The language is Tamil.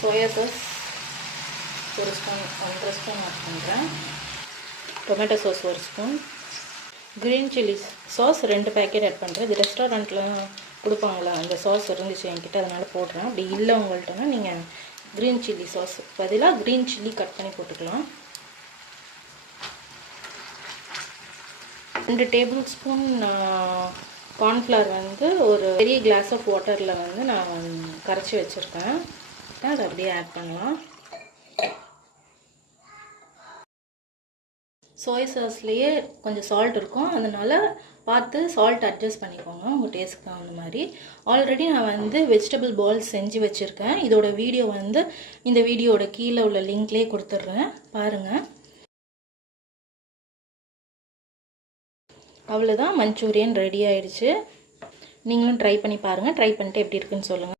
சோயா சாஸ் ஒரு ஸ்பூன், 1.5 ஸ்பூன் ஆட் பண்ணுறேன். டொமேட்டோ சாஸ் ஒரு spoon, green chilli sauce 2 packet add பண்ணுறேன். இது ரெஸ்டாரண்ட்டில் கொடுப்பாங்களா, அந்த சாஸ் இருந்துச்சு என்கிட்ட, அதனால் போடுறேன். அப்படி இல்லை உங்கள்கிட்டனா நீங்கள் க்ரீன் சில்லி சாஸ் பதிலாக க்ரீன் சில்லி கட் பண்ணி போட்டுக்கலாம். 2 டேபிள் ஸ்பூன் கார்ன்ஃப்ளவர் வந்து ஒரு பெரிய கிளாஸ் ஆஃப் வாட்டரில் வந்து நான் கரைச்சி வச்சுருக்கேன். அதை அப்படியே ஆட் பண்ணலாம். சோயா சாஸ்லேயே கொஞ்சம் சால்ட் இருக்கும், அதனால் பார்த்து சால்ட் அட்ஜஸ்ட் பண்ணிக்கோங்க உங்கள் டேஸ்ட்டுக்கு அந்த மாதிரி. ஆல்ரெடி நான் வந்து வெஜிடபிள் பால்ஸ் செஞ்சு வச்சுருக்கேன். இதோட வீடியோ வந்து இந்த வீடியோட கீழே உள்ள லிங்க்லேயே கொடுத்துட்றேன், பாருங்கள். அவ்வளோதான், மஞ்சூரியன் ரெடி ஆயிடுச்சு. நீங்களும் ட்ரை பண்ணி பாருங்கள். ட்ரை பண்ணிட்டு எப்படி இருக்குன்னு சொல்லுங்கள்.